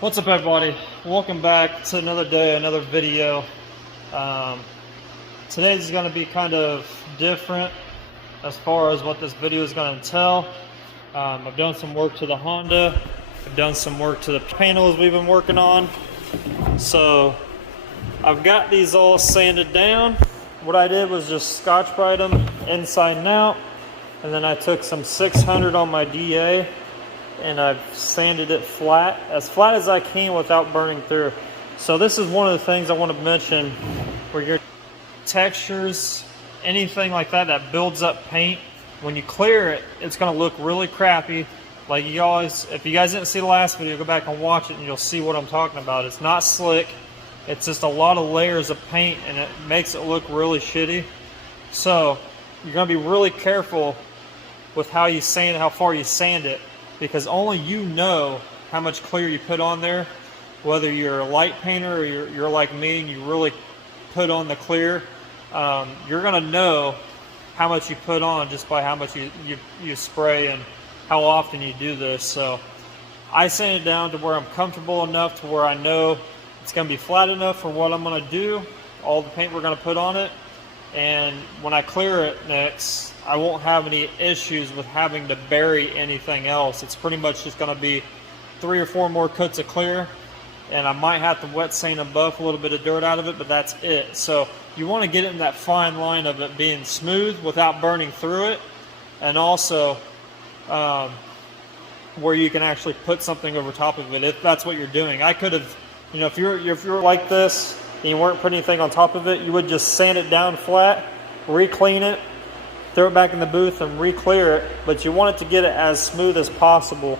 What's up, everybody? Welcome back to another day, another video. Today's going to be kind of different as far as what this video is going to entail. I've done some work to the Honda. I've done some work to the panels we've been working on. So I've got these all sanded down. What I did was just Scotch-Brite them inside and out, and then I took some 600 on my DA and I've sanded it flat as I can without burning through. So this is one of the things I want to mention, where your textures, anything like that that builds up paint, when you clear it, it's going to look really crappy. Like you guys, if you guys didn't see the last video, go back and watch it and you'll see what I'm talking about. It's not slick. It's just a lot of layers of paint and it makes it look really shitty. So you're going to be really careful with how you sand, how far you sand it, because only you know how much clear you put on there. Whether you're a light painter or you're like me and you really put on the clear, you're going to know how much you put on just by how much you spray and how often you do this. So I sand it down to where I'm comfortable enough to where I know it's going to be flat enough for what I'm going to do, all the paint we're going to put on it. And when I clear it next, I won't have any issues with having to bury anything else. It's pretty much just going to be 3 or 4 more coats of clear, and I might have to wet sand and buff a little bit of dirt out of it, but that's it. So you want to get it in that fine line of it being smooth without burning through it, and also where you can actually put something over top of it if that's what you're doing. I could have, you know, if you're like this and you weren't putting anything on top of it, you would just sand it down flat, re-clean it, throw it back in the booth and re-clear it, but you want it to get it as smooth as possible.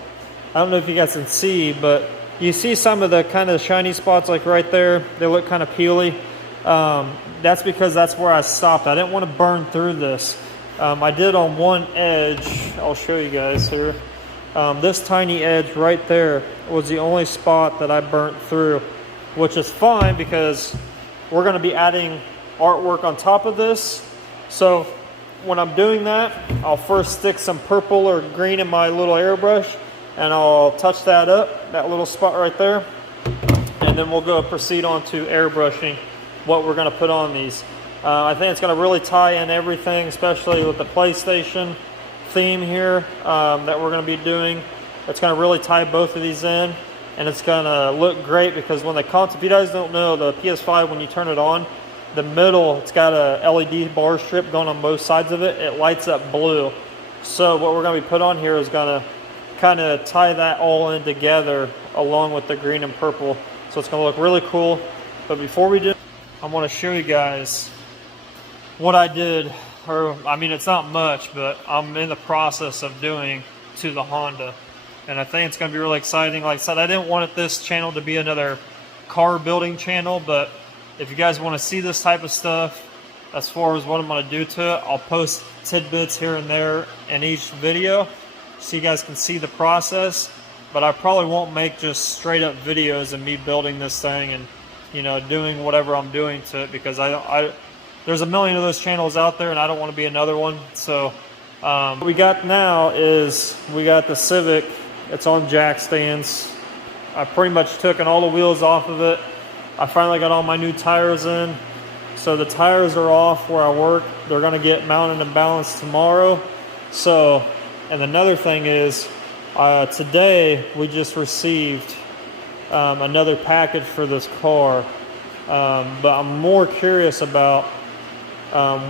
I don't know if you guys can see, but you see some of the kind of shiny spots like right there, they look kind of peely. That's because that's where I stopped. I didn't want to burn through this. I did on one edge, I'll show you guys here. This tiny edge right there was the only spot that I burnt through, which is fine because we're going to be adding artwork on top of this. So when I'm doing that, I'll first stick some purple or green in my little airbrush and I'll touch that up, that little spot right there, and then we'll go proceed on to airbrushing what we're going to put on these. I think it's going to really tie in everything, especially with the PlayStation theme here that we're going to be doing. It's going to really tie both of these in, and it's going to look great because when if you guys don't know, the PS5, when you turn it on, the middle, it's got a LED bar strip going on both sides of it. It lights up blue. So what we're going to be put on here is going to kind of tie that all in together along with the green and purple. So it's going to look really cool. But before we do, I want to show you guys what I did. Or, I mean, it's not much, but I'm in the process of doing to the Honda. And I think it's going to be really exciting. Like I said, I didn't want this channel to be another car building channel, but if you guys want to see this type of stuff, as far as what I'm going to do to it, I'll post tidbits here and there in each video so you guys can see the process. But I probably won't make just straight up videos of me building this thing and, you know, doing whatever I'm doing to it, because there's a million of those channels out there and I don't want to be another one. So what we got now is we got the Civic. It's on jack stands. I pretty much took all the wheels off of it. I finally got all my new tires in. So the tires are off where I work. They're going to get mounted and balanced tomorrow. So, and another thing is, today we just received another package for this car. But I'm more curious about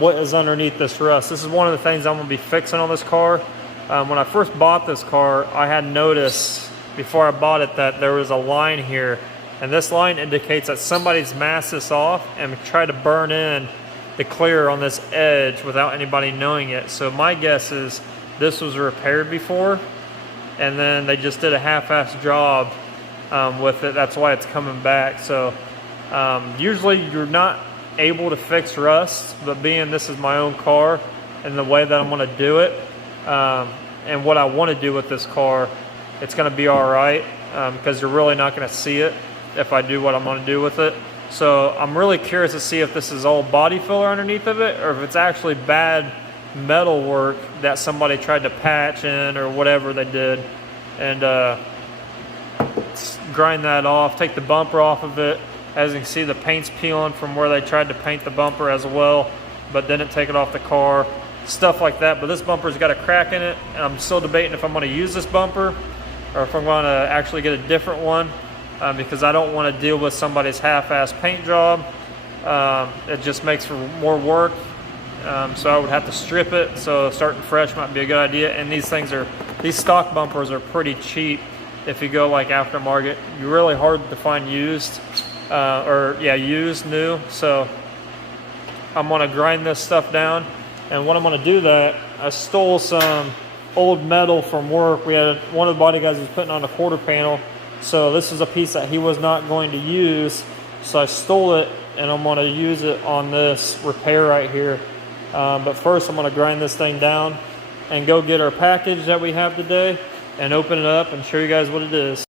what is underneath this rust. This is one of the things I'm going to be fixing on this car. When I first bought this car, I had noticed before I bought it that there was a line here. And this line indicates that somebody's masked this off and tried to burn in the clear on this edge without anybody knowing it. So my guess is this was repaired before, and then they just did a half-assed job with it. That's why it's coming back. So usually you're not able to fix rust, but being this is my own car and the way that I'm going to do it and what I want to do with this car, it's going to be all right because you're really not going to see it if I do what I'm going to do with it. So I'm really curious to see if this is all body filler underneath of it, or if it's actually bad metal work that somebody tried to patch in or whatever they did. And grind that off, take the bumper off of it. As you can see, the paint's peeling from where they tried to paint the bumper as well, but didn't take it off the car. Stuff like that. But this bumper's got a crack in it, and I'm still debating if I'm going to use this bumper or if I'm going to actually get a different one, because I don't want to deal with somebody's half-ass paint job. It just makes for more work. So I would have to strip it, so starting fresh might be a good idea. And these stock bumpers are pretty cheap if you go like aftermarket. You're really hard to find used, used, new. So I'm gonna grind this stuff down, and when I'm gonna do that, I stole some old metal from work. We had one of the body guys was putting on a quarter panel, so this is a piece that he was not going to use, so I stole it, and I'm gonna use it on this repair right here. But first I'm gonna grind this thing down and go get our package that we have today and open it up and show you guys what it is.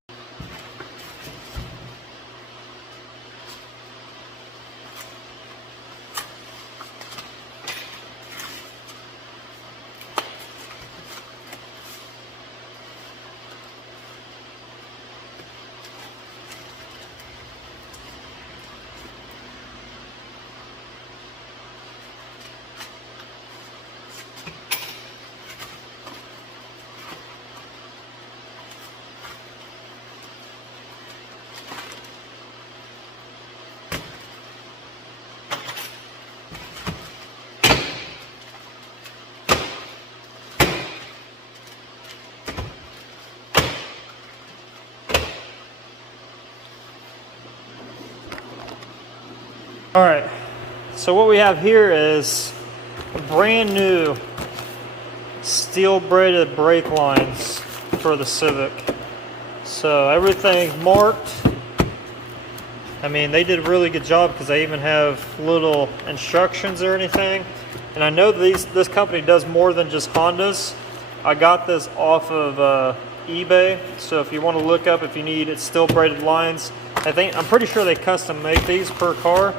All right, so what we have here is brand new steel braided brake lines for the Civic. So everything's marked. I mean, they did a really good job because they even have little instructions or anything. And I know this company does more than just Hondas. I got this off of eBay, so if you want to look up if you need steel braided lines, I'm pretty sure they custom make these per car.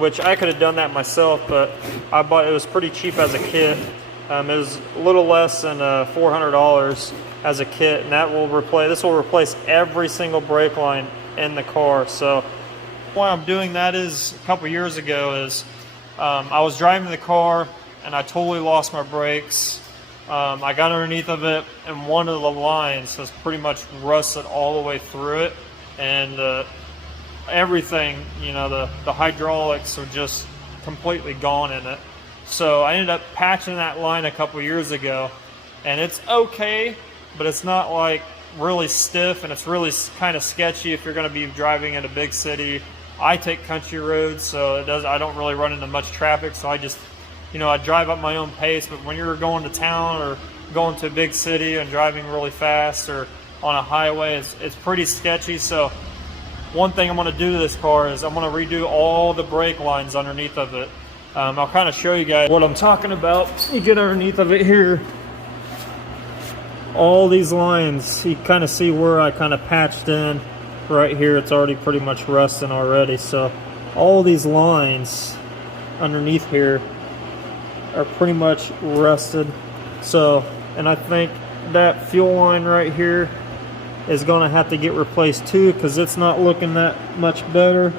Which I could have done that myself, but I bought it was pretty cheap as a kit. It was a little less than $400 as a kit, and this will replace every single brake line in the car. So why I'm doing that is a couple years ago is I was driving the car and I totally lost my brakes. I got underneath of it, and one of the lines was pretty much rusted all the way through it, and everything, you know, the hydraulics are just completely gone in it. So I ended up patching that line a couple years ago, and it's okay, but it's not like really stiff, and it's really kind of sketchy if you're going to be driving in a big city. I take country roads, so I don't really run into much traffic, so I just, you know, I drive up my own pace. But when you're going to town or going to a big city and driving really fast or on a highway, it's pretty sketchy. So one thing I'm going to do to this car is I'm going to redo all the brake lines underneath of it. I'll kind of show you guys what I'm talking about. You get underneath of it here, all these lines, you kind of see where I kind of patched in. Right here, it's already pretty much rusting already. So all these lines underneath here are pretty much rusted. So, and I think that fuel line right here is going to have to get replaced too, because it's not looking that much better.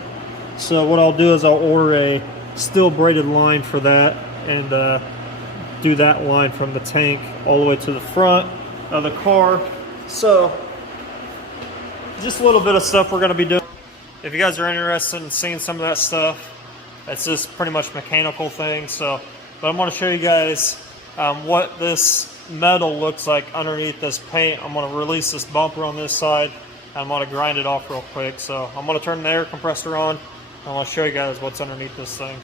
So what I'll do is I'll order a steel braided line for that, and do that line from the tank all the way to the front of the car. So just a little bit of stuff we're going to be doing. If you guys are interested in seeing some of that stuff, it's just pretty much mechanical things. So, but I'm going to show you guys what this metal looks like underneath this paint. I'm going to release this bumper on this side, and I'm going to grind it off real quick. So I'm going to turn the air compressor on, and I'm going to show you guys what's underneath this thing.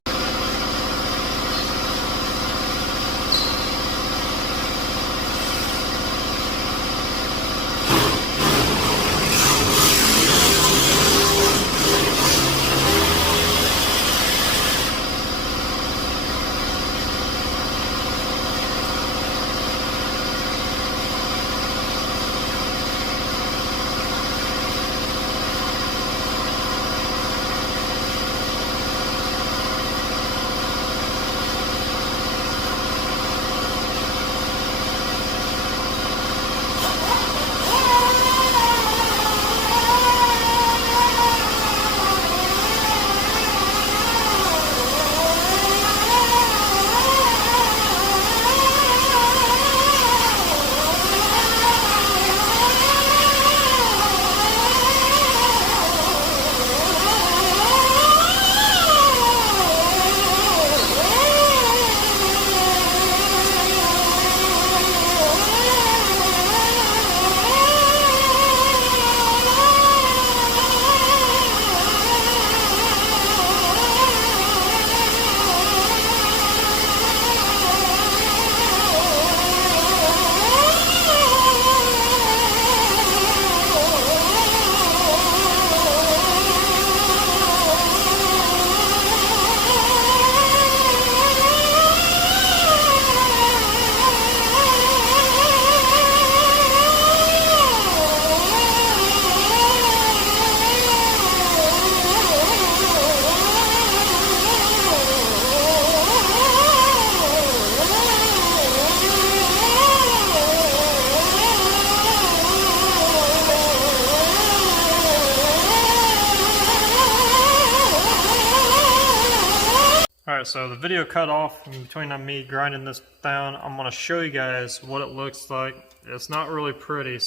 Alright, so the video cut off in between me grinding this down. I'm going to show you guys what it looks like. It's not really pretty,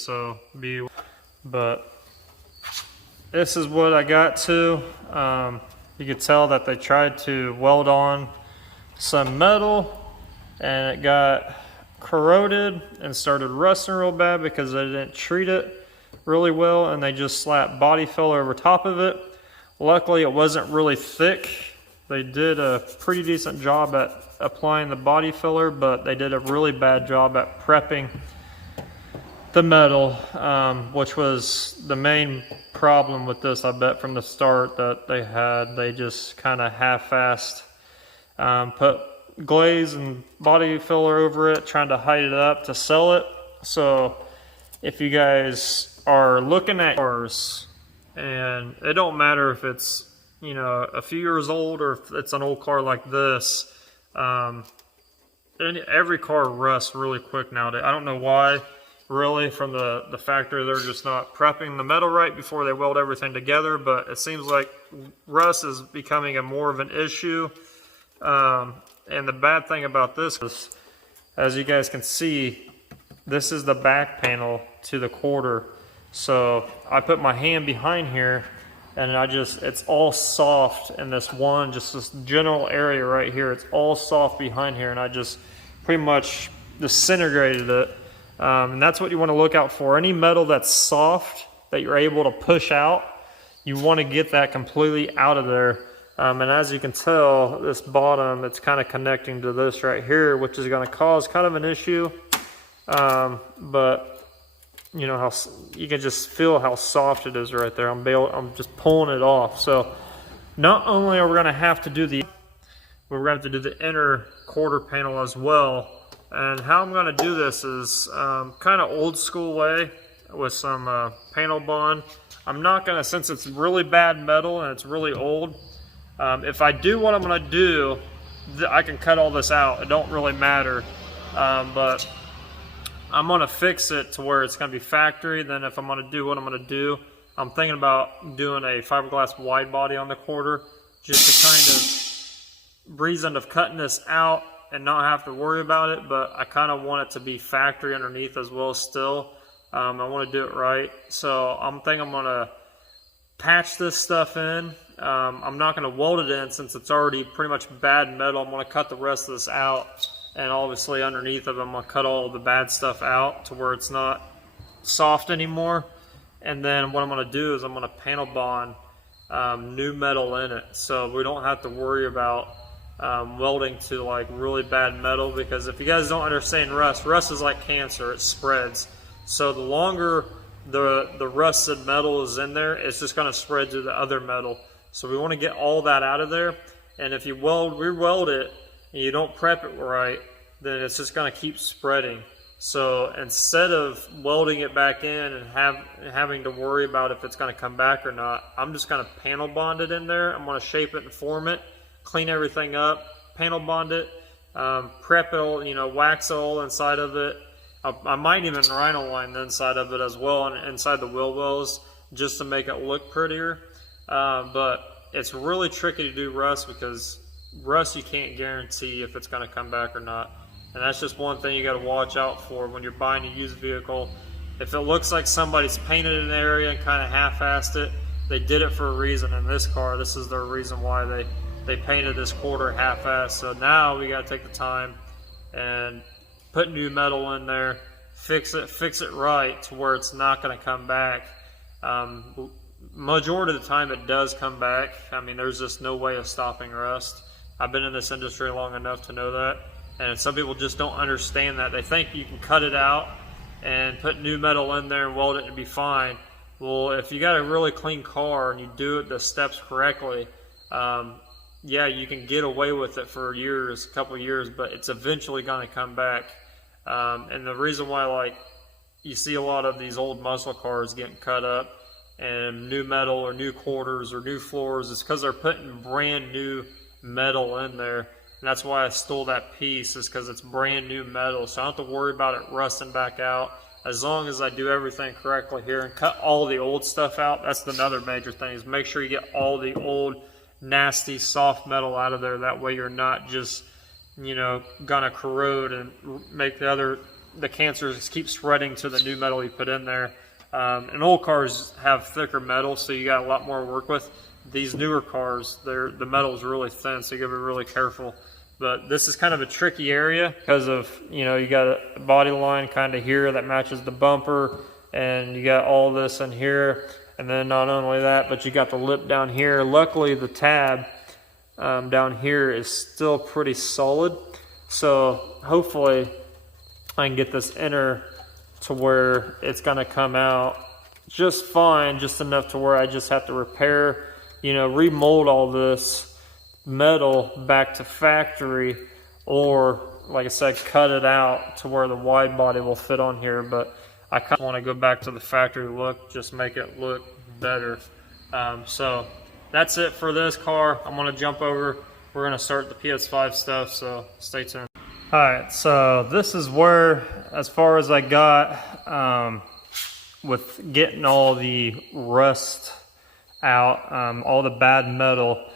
but this is what I got to. You could tell that they tried to weld on some metal and it got corroded and started rusting real bad because they didn't treat it really well and they just slapped body filler over top of it. Luckily it wasn't really thick. They did a pretty decent job at applying the body filler, but they did a really bad job at prepping the metal, which was the main problem with this, I bet, from the start that they had. They just kind of half-assed, put glaze and body filler over it, trying to hide it up to sell it. So if you guys are looking at cars, and it don't matter if it's, you know, a few years old or if it's an old car like this, every car rusts really quick nowadays. I don't know why, really, from the factory. They're just not prepping the metal right before they weld everything together, but it seems like rust is becoming more of an issue. And the bad thing about this is, as you guys can see, this is the back panel to the quarter. So I put my hand behind here and it's all soft in this general area right here. It's all soft behind here, and I just pretty much disintegrated it. And that's what you want to look out for. Any metal that's soft that you're able to push out, you want to get that completely out of there. And as you can tell, this bottom, it's kind of connecting to this right here, which is going to cause kind of an issue. But you know how you can just feel how soft it is right there. I'm just pulling it off. So not only are we going to have to do we're going to have to do the inner quarter panel as well. And how I'm going to do this is kind of old school way with some panel bond. I'm not going to, since it's really bad metal and it's really old, if I do what I'm going to do, I can cut all this out. It don't really matter. But I'm going to fix it to where it's going to be factory. Then if I'm going to do what I'm going to do, I'm thinking about doing a fiberglass wide body on the quarter, just to kind of reason of cutting this out and not have to worry about it. But I kind of want it to be factory underneath as well still. I want to do it right. So I'm thinking I'm going to patch this stuff in. I'm not going to weld it in since it's already pretty much bad metal. I'm going to cut the rest of this out. And obviously underneath of it, I'm going to cut all the bad stuff out to where it's not soft anymore. And then what I'm going to do is I'm going to panel bond new metal in it. So we don't have to worry about welding to like really bad metal. Because if you guys don't understand rust is like cancer. It spreads. So the longer the rusted metal is in there, it's just going to spread to the other metal. So we want to get all that out of there. And if you re-weld it, and you don't prep it right, then it's just going to keep spreading. So instead of welding it back in and having to worry about if it's going to come back or not, I'm just going to panel bond it in there. I'm going to shape it and form it, clean everything up, panel bond it, prep it, you know, wax all inside of it. I might even rhino line the inside of it as well, and inside the wheel wells, just to make it look prettier. But it's really tricky to do rust because rust you can't guarantee if it's going to come back or not, and that's just one thing you got to watch out for when you're buying a used vehicle. If it looks like somebody's painted an area and kind of half-assed it, they did it for a reason. In this car, this is their reason why they painted this quarter half-assed. So now we got to take the time and put new metal in there, fix it right to where it's not going to come back. Majority of the time it does come back. I mean, there's just no way of stopping rust. I've been in this industry long enough to know that, and some people just don't understand that. They think you can cut it out and put new metal in there and weld it and be fine. Well, if you got a really clean car and you do the steps correctly, yeah, you can get away with it for years, a couple of years, but it's eventually going to come back. And the reason why, like, you see a lot of these old muscle cars getting cut up and new metal or new quarters or new floors is because they're putting brand new metal in there. And that's why I stole that piece, is because it's brand new metal. So I don't have to worry about it rusting back out. As long as I do everything correctly here and cut all the old stuff out. That's another major thing, is make sure you get all the old nasty soft metal out of there. That way you're not just, you know, gonna corrode and make the cancers keep spreading to the new metal you put in there. And old cars have thicker metal, so you got a lot more to work with. These newer cars, the metal is really thin, so you gotta be really careful. But this is kind of a tricky area because of, you know, you got a body line kind of here that matches the bumper, and you got all this in here. And then not only that, but you got the lip down here. Luckily, the tab down here is still pretty solid. So hopefully I can get this inner to where it's gonna come out just fine, just enough to where I just have to repair, you know, remold all this metal back to factory, or like I said, cut it out to where the wide body will fit on here. But I kind of want to go back to the factory look, just make it look better. So that's it for this car. I'm going to jump over. We're going to start the PS5 stuff, so stay tuned. Alright, so this is where, as far as I got with getting all the rust out, all the bad metal.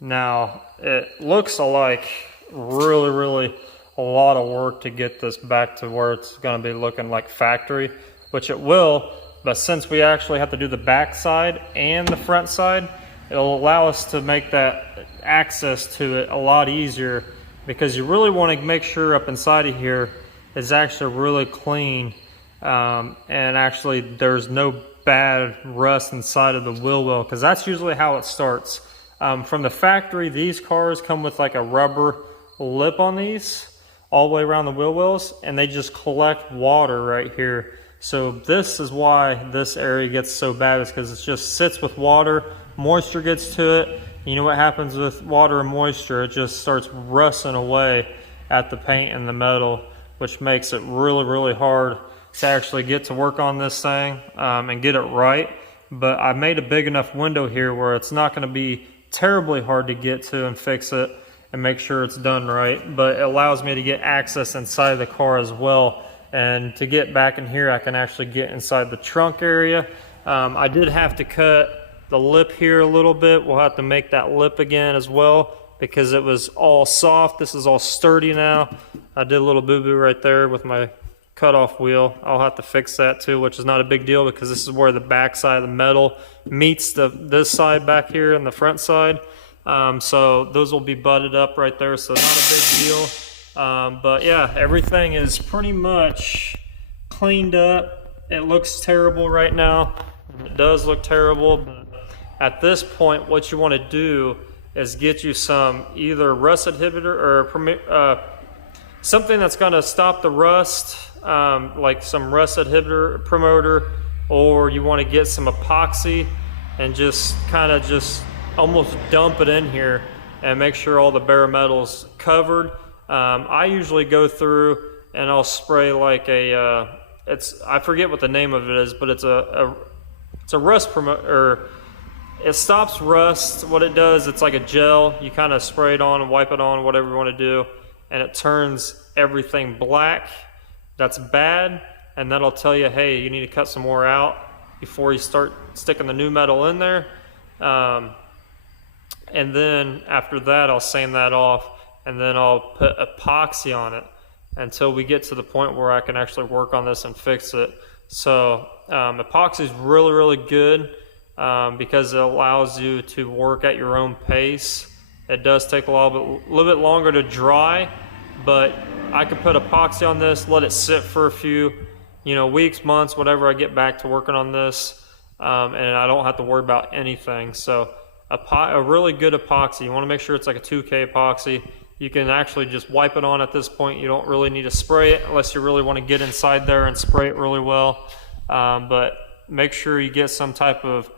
Now, it looks like really a lot of work to get this back to where it's going to be looking like factory, which it will, but since we actually have to do the back side and the front side, it'll allow us to make that access to it a lot easier, because you really want to make sure up inside of here is actually really clean, and actually there's no bad rust inside of the wheel well, because that's usually how it starts. From the factory, these cars come with like a rubber lip on these all the way around the wheel wells, and they just collect water right here. So this is why this area gets so bad, is because it just sits with water, moisture gets to it. You know what happens with water and moisture? It just starts rusting away at the paint and the metal, which makes it really hard to actually get to work on this thing and get it right. But I made a big enough window here where it's not going to be terribly hard to get to and fix it and make sure it's done right, but it allows me to get access inside the car as well. And to get back in here, I can actually get inside the trunk area. I did have to cut the lip here a little bit. We'll have to make that lip again as well, because it was all soft. This is all sturdy now. I did a little boo-boo right there with my cutoff wheel. I'll have to fix that too, which is not a big deal, because this is where the back side of the metal meets this side back here and the front side. So those will be butted up right there, so not a big deal. But yeah, everything is pretty much cleaned up. It looks terrible right now. It does look terrible, but at this point, what you want to do is get you some either rust inhibitor or something that's going to stop the rust, like some rust inhibitor promoter, or you want to get some epoxy and just kind of just almost dump it in here and make sure all the bare metal's covered. I usually go through and I'll spray like I forget what the name of it is, but it's a rust promoter. It stops rust. What it does, it's like a gel. You kind of spray it on and wipe it on, whatever you want to do, and it turns everything black. That's bad, and that'll tell you, hey, you need to cut some more out before you start sticking the new metal in there. And then after that, I'll sand that off, and then I'll put epoxy on it until we get to the point where I can actually work on this and fix it. So epoxy is really good. Because it allows you to work at your own pace. It does take a little bit longer to dry, but I could put epoxy on this, let it sit for a few, weeks, months, whatever I get back to working on this, and I don't have to worry about anything. So a really good epoxy, you want to make sure it's like a 2K epoxy. You can actually just wipe it on at this point. You don't really need to spray it unless you really want to get inside there and spray it really well. But make sure you get some type of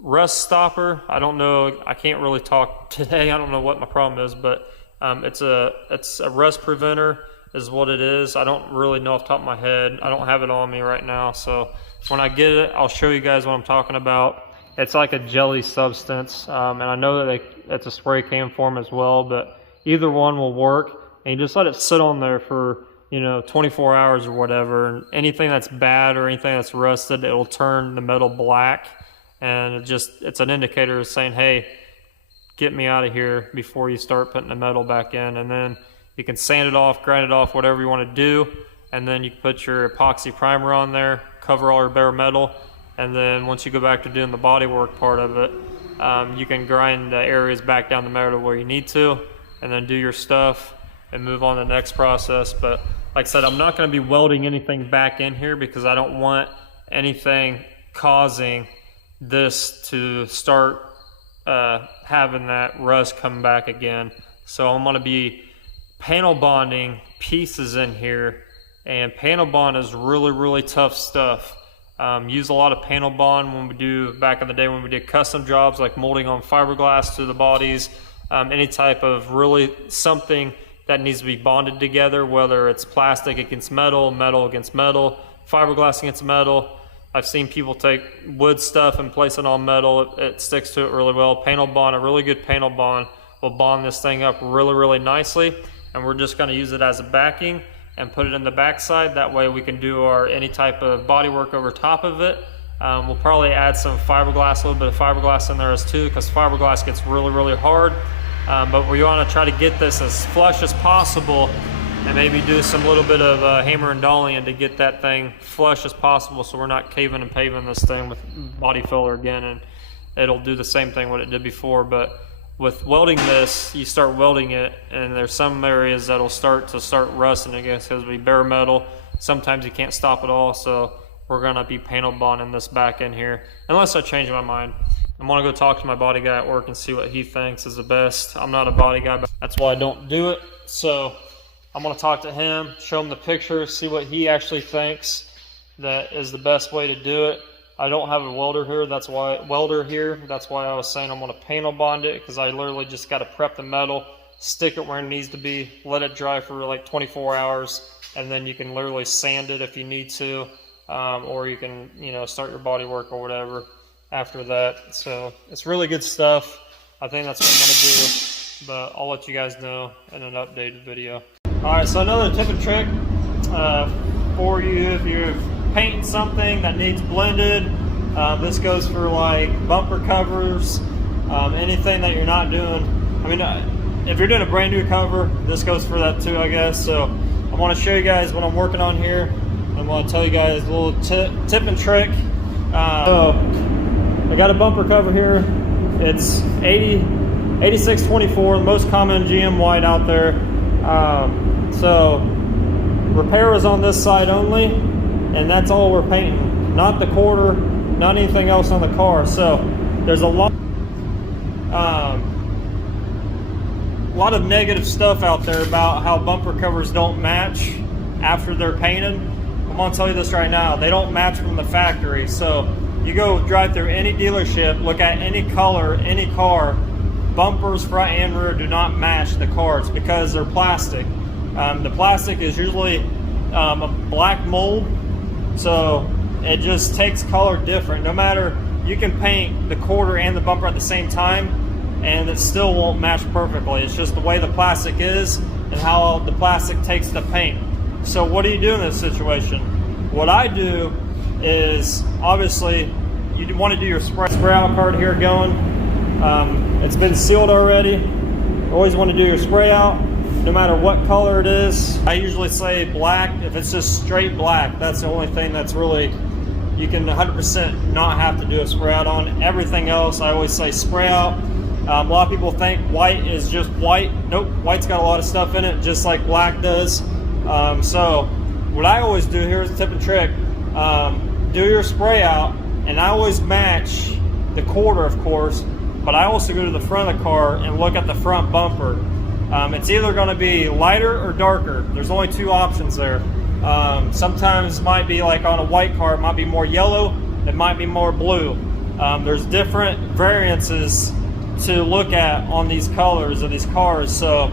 rust stopper. I don't know, I can't really talk today. I don't know what my problem is, but it's a rust preventer is what it is. I don't really know off the top of my head. I don't have it on me right now, so when I get it, I'll show you guys what I'm talking about. It's like a jelly substance, and I know that it's a spray can form as well, but either one will work, and you just let it sit on there for 24 hours or whatever, and anything that's bad or anything that's rusted, it will turn the metal black. And it's an indicator saying, hey, get me out of here before you start putting the metal back in. And then you can sand it off, grind it off, whatever you want to do. And then you can put your epoxy primer on there, cover all your bare metal. And then once you go back to doing the bodywork part of it, you can grind the areas back down the metal where you need to, and then do your stuff and move on to the next process. But like I said, I'm not going to be welding anything back in here because I don't want anything causing this to start having that rust come back again. So I'm going to be panel bonding pieces in here, and panel bond is really tough stuff. Use a lot of panel bond when we do, back in the day when we did custom jobs like molding on fiberglass to the bodies, any type of really something that needs to be bonded together, whether it's plastic against metal, metal against metal, fiberglass against metal. I've seen people take wood stuff and place it on metal. It sticks to it really well. Panel bond, a really good panel bond will bond this thing up really nicely. And we're just going to use it as a backing and put it in the backside. That way we can do our any type of body work over top of it. We'll probably add some fiberglass, a little bit of fiberglass in there as too, because fiberglass gets really hard. But we want to try to get this as flush as possible, and maybe do some little bit of hammer and dollying to get that thing flush as possible, so we're not caving and paving this thing with body filler again, and it'll do the same thing what it did before. But with welding this, you start welding it, and there's some areas that'll start rusting again because it'll be bare metal. Sometimes you can't stop it all, so we're gonna be panel bonding this back in here, unless I change my mind. I'm gonna go talk to my body guy at work and see what he thinks is the best. I'm not a body guy, but that's why I don't do it. So I'm gonna talk to him, show him the picture, see what he actually thinks that is the best way to do it. I don't have a welder here, that's why I was saying I'm gonna panel bond it, because I literally just gotta prep the metal, stick it where it needs to be, let it dry for like 24 hours, and then you can literally sand it if you need to, or you can, start your body work or whatever after that. So it's really good stuff. I think that's what I'm gonna do, but I'll let you guys know in an updated video. All right, so another tip and trick for you if you're painting something that needs blended. This goes for like bumper covers, anything that you're not doing. I mean, if you're doing a brand new cover, this goes for that too, I guess. So I want to show you guys what I'm working on here. I'm going to tell you guys a little tip and trick. So I got a bumper cover here. It's 8624, the most common GM white out there. So repair is on this side only, and that's all we're painting, not the quarter, not anything else on the car. So there's a lot of negative stuff out there about how bumper covers don't match after they're painted. I'm gonna tell you this right now, they don't match from the factory. So you go drive through any dealership, look at any color, any car, bumpers front and rear do not match the cars because they're plastic. The plastic is usually a black mold, so it just takes color different. No matter, you can paint the quarter and the bumper at the same time and it still won't match perfectly. It's just the way the plastic is and how the plastic takes the paint. So what do you do in this situation? What I do is, obviously, you want to do your spray out card here going. It's been sealed already. You always want to do your spray out, no matter what color it is. I usually say black. If it's just straight black, that's the only thing that's really, you can 100% not have to do a spray out on. Everything else, I always say spray out. A lot of people think white is just white. Nope, white's got a lot of stuff in it, just like black does. So what I always do here is a tip and trick. Do your spray out, and I always match the quarter, of course, but I also go to the front of the car and look at the front bumper. It's either going to be lighter or darker. There's only two options there. Sometimes it might be like on a white car, it might be more yellow, it might be more blue. There's different variances to look at on these colors of these cars. So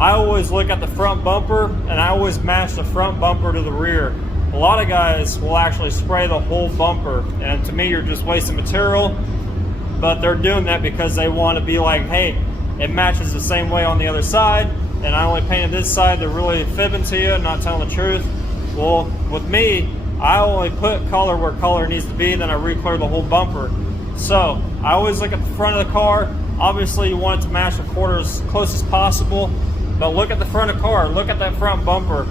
I always look at the front bumper, and I always match the front bumper to the rear. A lot of guys will actually spray the whole bumper, and to me you're just wasting material, but they're doing that because they want to be like, hey, it matches the same way on the other side, and I only painted this side. They're really fibbing to you, not telling the truth. Well, with me, I only put color where color needs to be, then I re-clear the whole bumper. So I always look at the front of the car, Obviously you want it to match the quarter as close as possible, but look at the front of the car, look at that front bumper.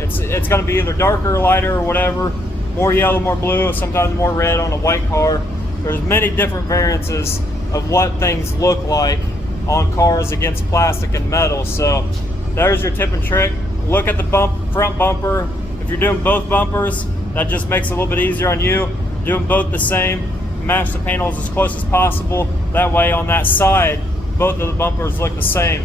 It's going to be either darker, lighter, or whatever, more yellow, more blue, sometimes more red on a white car. There's many different variances of what things look like on cars against plastic and metal. So there's your tip and trick. Look at the front bumper. If you're doing both bumpers, that just makes it a little bit easier on you. Do them both the same, match the panels as close as possible. That way on that side, both of the bumpers look the same.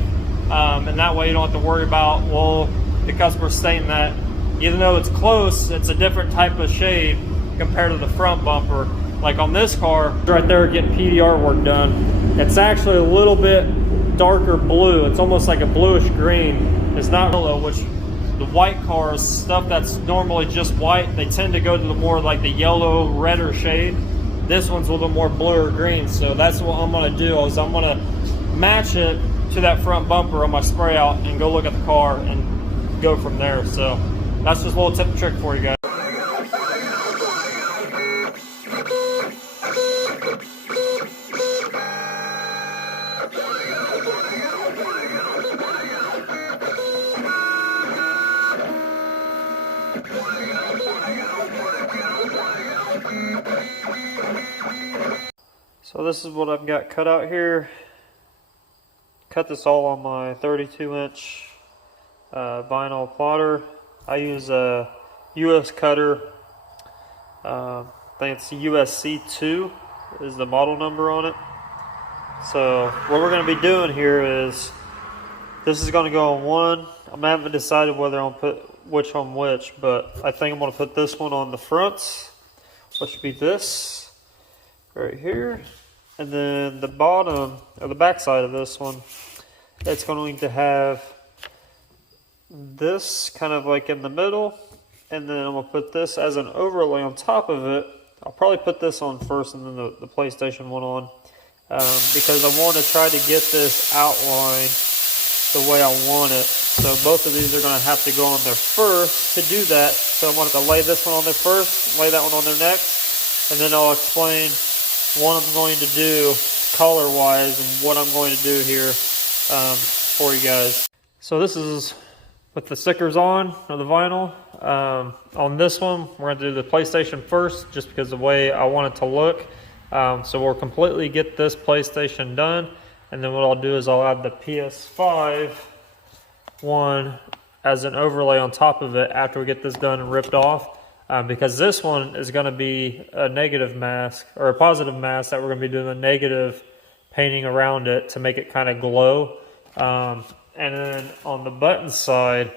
And that way you don't have to worry about, well, the customer stating that even though it's close, it's a different type of shade compared to the front bumper. Like on this car, right there getting PDR work done, it's actually a little bit darker blue. It's almost like a bluish green. It's not yellow, which the white cars, stuff that's normally just white, they tend to go to the more like the yellow, redder shade. This one's a little bit more blue or green. So that's what I'm gonna do, is I'm gonna match it to that front bumper on my spray out and go look at the car and go from there. So that's just a little tip and trick for you guys. So this is what I've got cut out here. Cut this all on my 32-inch vinyl plotter. I use a US cutter. I think it's USC2 is the model number on it. So what we're going to be doing here is, this is going to go on one. I haven't decided whether I'm going to put which on which, but I think I'm going to put this one on the front, which should be this right here. And then the bottom, or the back side of this one, it's going to have this kind of like in the middle, and then I'm going to put this as an overlay on top of it. I'll probably put this on first and then the PlayStation one on, because I want to try to get this outline the way I want it. So both of these are going to have to go on there first to do that. So I wanted to lay this one on there first, lay that one on there next, and then I'll explain what I'm going to do color-wise and what I'm going to do here for you guys. So this is with the stickers on, or the vinyl. On this one, we're going to do the PlayStation first, just because of the way I want it to look. So we'll completely get this PlayStation done, and then what I'll do is I'll add the PS5 one as an overlay on top of it after we get this done and ripped off. Because this one is going to be a negative mask, or a positive mask, that we're going to be doing a negative painting around it to make it kind of glow. And then on the button side,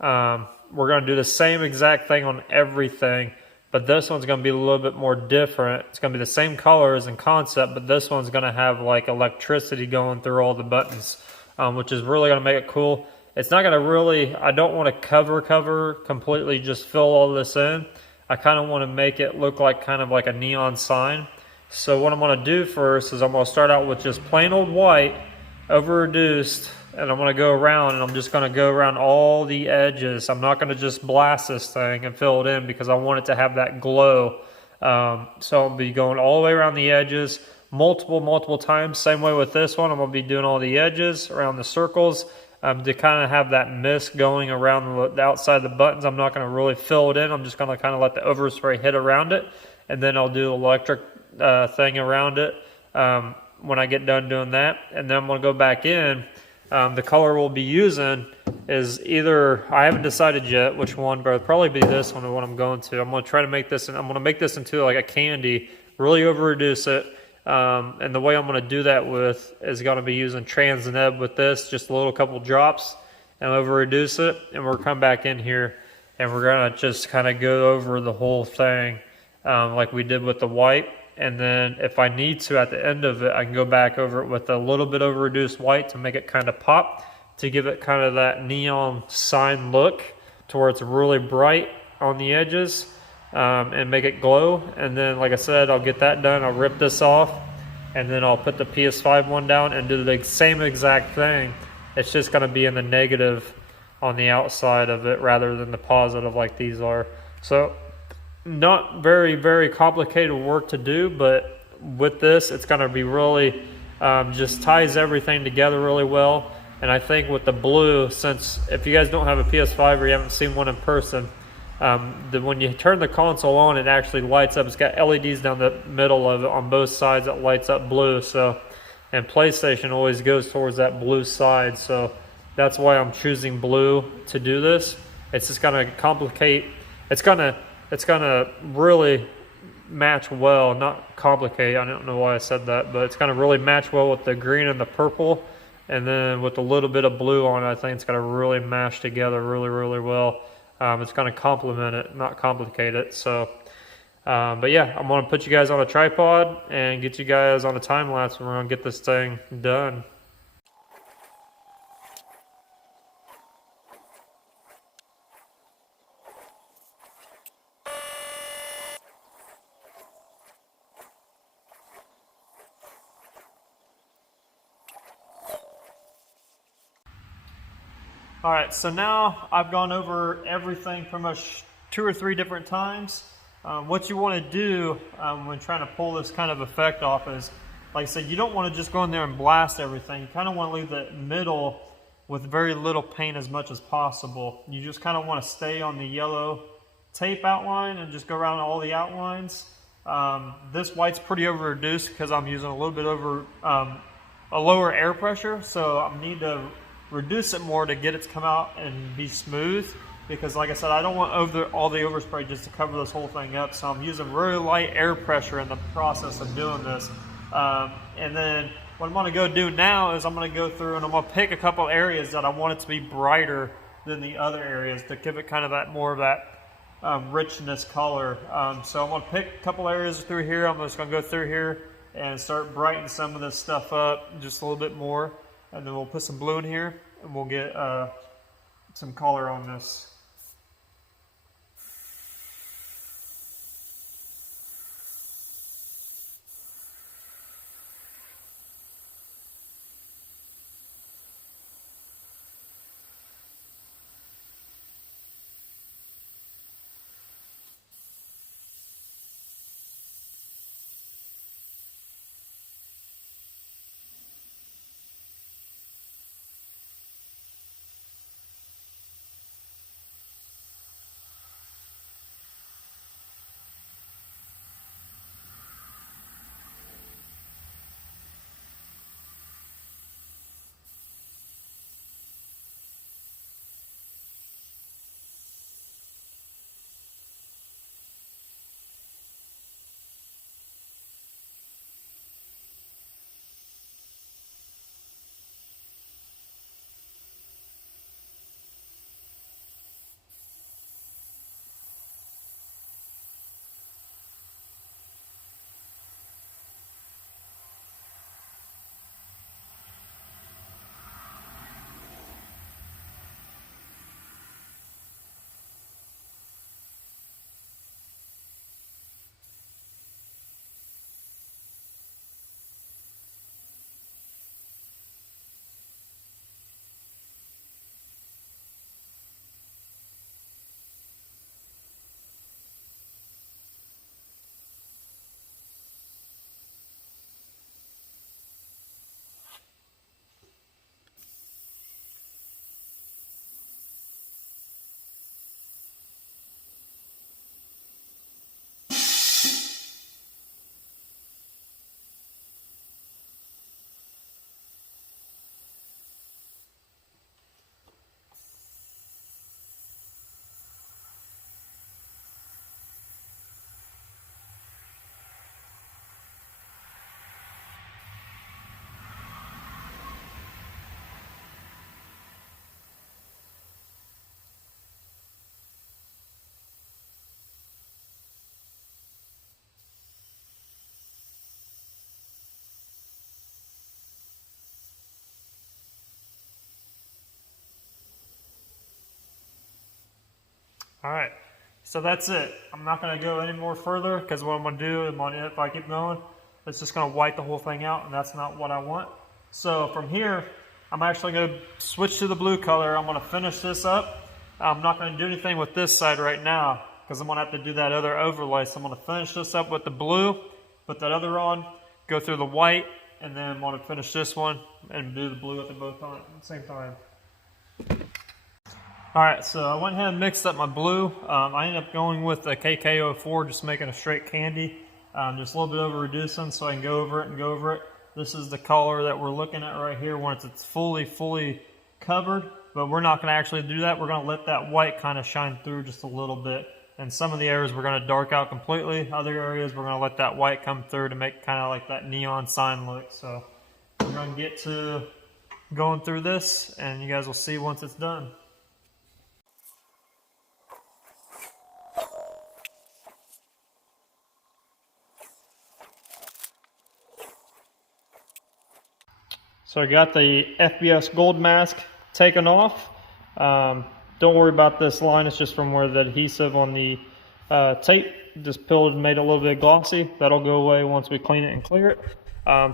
we're going to do the same exact thing on everything, but this one's going to be a little bit more different. It's going to be the same colors and concept, but this one's going to have like electricity going through all the buttons, which is really going to make it cool. It's not going to really, I don't want to cover completely, just fill all this in. I kind of want to make it look like kind of like a neon sign. So what I'm going to do first is I'm going to start out with just plain old white, over reduced, and I'm going to go around, and I'm just going to go around all the edges. I'm not going to just blast this thing and fill it in, because I want it to have that glow. So I'll be going all the way around the edges multiple times. Same way with this one, I'm going to be doing all the edges around the circles. To kind of have that mist going around the outside of the buttons. I'm not going to really fill it in. I'm just going to kind of let the overspray hit around it. And then I'll do the electric thing around it when I get done doing that. And then I'm going to go back in. The color we'll be using is either, I haven't decided yet which one, but it'll probably be this one, what I'm going to. I'm going to try to make this, and I'm going to make this into like a candy, really over reduce it. And the way I'm going to do that with is going to be using trans neb with this, just a little couple drops, and over reduce it. And we'll come back in here and we're going to just kind of go over the whole thing like we did with the white. And then if I need to at the end of it, I can go back over it with a little bit over reduced white to make it kind of pop, to give it kind of that neon sign look to where it's really bright on the edges. And make it glow. And then, like I said, I'll get that done. I'll rip this off, and then I'll put the PS5 one down and do the same exact thing. It's just going to be in the negative on the outside of it rather than the positive like these are. So not very complicated work to do, but with this, it's going to be really just ties everything together really well. And I think with the blue, since if you guys don't have a PS5 or you haven't seen one in person, when you turn the console on, it actually lights up. It's got LEDs down the middle of it on both sides that lights up blue. So, and PlayStation always goes towards that blue side. So that's why I'm choosing blue to do this. It's just gonna complicate. It's gonna really match well, not complicate. I don't know why I said that, but it's gonna really match well with the green and the purple. And then with a little bit of blue on it, I think it's going to really mash together really, really well. It's going to complement it, not complicate it. So, but yeah, I'm going to put you guys on a tripod and get you guys on a time lapse, and we're going to get this thing done. Alright, so now I've gone over everything pretty much 2 or 3 different times. What you want to do when trying to pull this kind of effect off is, like I said, you don't want to just go in there and blast everything. You kind of want to leave the middle with very little paint as much as possible. You just kind of want to stay on the yellow tape outline and just go around all the outlines. This white's pretty over reduced because I'm using a little bit over a lower air pressure, so I need to reduce it more to get it to come out and be smooth, because like I said, I don't want all the overspray just to cover this whole thing up, so I'm using really light air pressure in the process of doing this. And then what I'm going to go do now is I'm going to go through and I'm going to pick a couple areas that I want it to be brighter than the other areas to give it kind of that more of that richness color. So I'm going to pick a couple areas through here. I'm just going to go through here and start brightening some of this stuff up just a little bit more. And then we'll put some blue in here, and we'll get some color on this. All right, so that's it. I'm not going to go any more further, because what I'm going to do, if I keep going, it's just going to white the whole thing out, and that's not what I want. So from here, I'm actually going to switch to the blue color. I'm going to finish this up. I'm not going to do anything with this side right now, because I'm going to have to do that other overlay. So I'm going to finish this up with the blue, put that other on, go through the white, and then want to finish this one and do the blue at the same time. Alright, so I went ahead and mixed up my blue. I ended up going with the KK04, just making a straight candy. Just a little bit over reducing so I can go over it and go over it. This is the color that we're looking at right here once it's fully covered, but we're not going to actually do that. We're going to let that white kind of shine through just a little bit. And some of the areas we're going to dark out completely. Other areas we're going to let that white come through to make kind of like that neon sign look. So we're going to get to going through this, and you guys will see once it's done. So I got the FBS gold mask taken off. Don't worry about this line, it's just from where the adhesive on the tape just peeled and made it a little bit glossy. That'll go away once we clean it and clear it.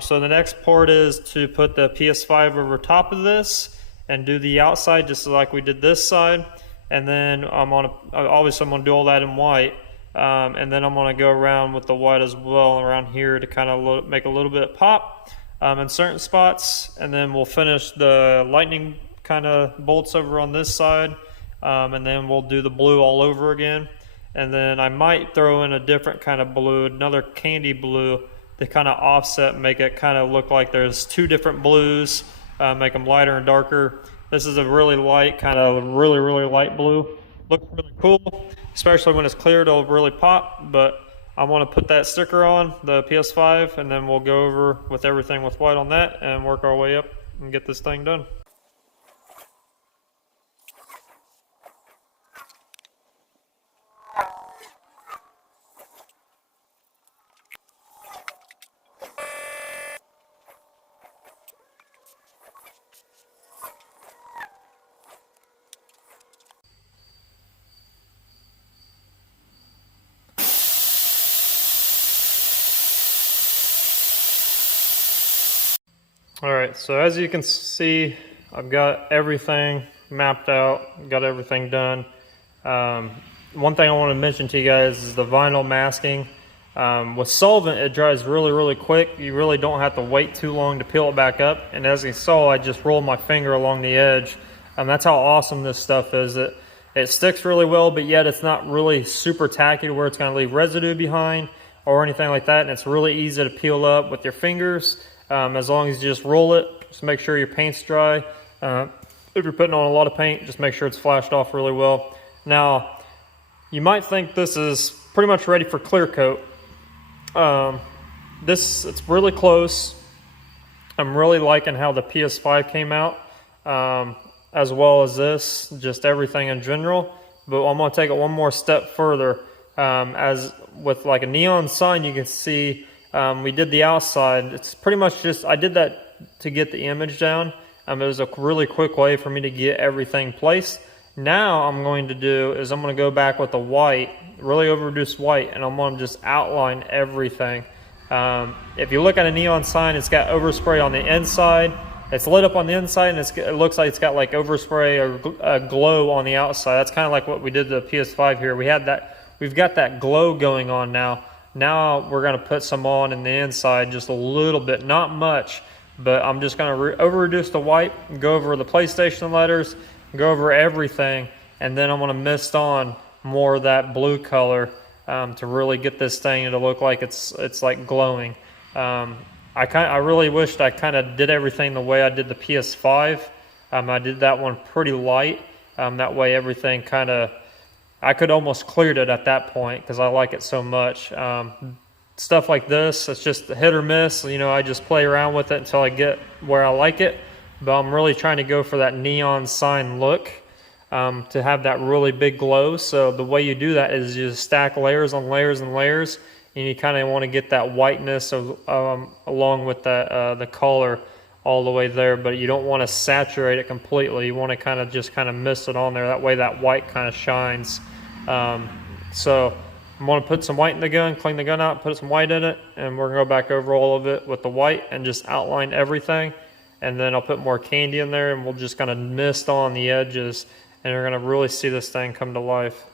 So the next part is to put the PS5 over top of this and do the outside just like we did this side. And then obviously I'm gonna do all that in white. And then I'm gonna go around with the white as well around here to kind of make a little bit of pop in certain spots. And then we'll finish the lightning kind of bolts over on this side. And then we'll do the blue all over again. And then I might throw in a different kind of blue, another candy blue, to kind of offset, make it kind of look like there's two different blues, make them lighter and darker. This is a really light, kind of really light blue. Looks really cool, especially when it's clear, it'll really pop. But I want to put that sticker on the PS5, and then we'll go over with everything with white on that and work our way up and get this thing done. Alright, so as you can see, I've got everything mapped out, got everything done. One thing I want to mention to you guys is the vinyl masking. With solvent, it dries really quick. You really don't have to wait too long to peel it back up. And as you saw, I just rolled my finger along the edge. That's how awesome this stuff is. It sticks really well, but yet it's not really super tacky to where it's going to leave residue behind or anything like that. And it's really easy to peel up with your fingers. As long as you just roll it, just make sure your paint's dry. If you're putting on a lot of paint, just make sure it's flashed off really well. Now, you might think this is pretty much ready for clear coat. It's really close. I'm really liking how the PS5 came out, as well as this, just everything in general. But I'm gonna take it one more step further. As with like a neon sign, you can see we did the outside. It's pretty much just, I did that to get the image down. It was a really quick way for me to get everything placed. Now I'm going to do is I'm going to go back with the white, really over reduced white, and I'm going to just outline everything. If you look at a neon sign, it's got overspray on the inside. It's lit up on the inside, and it looks like it's got like overspray or glow on the outside. That's kind of like what we did to the PS5 here. We've got that glow going on now. Now we're going to put some on in the inside, just a little bit, not much, but I'm just going to over-reduce the white, go over the PlayStation letters, go over everything, and then I'm going to mist on more of that blue color to really get this thing to look like it's like glowing. I really wished I kind of did everything the way I did the PS5. I did that one pretty light. That way everything kind of, I could almost cleared it at that point because I like it so much. Stuff like this, it's just a hit or miss. You know, I just play around with it until I get where I like it. But I'm really trying to go for that neon sign look to have that really big glow. So the way you do that is you just stack layers on layers and layers, and you kind of want to get that whiteness along with that the color all the way there. But you don't want to saturate it completely. You want to kind of mist it on there. That way that white kind of shines. So I'm going to put some white in the gun, clean the gun out, put some white in it, and we're going to go back over all of it with the white and just outline everything. And then I'll put more candy in there, and we'll just kind of mist on the edges, and you're going to really see this thing come to life.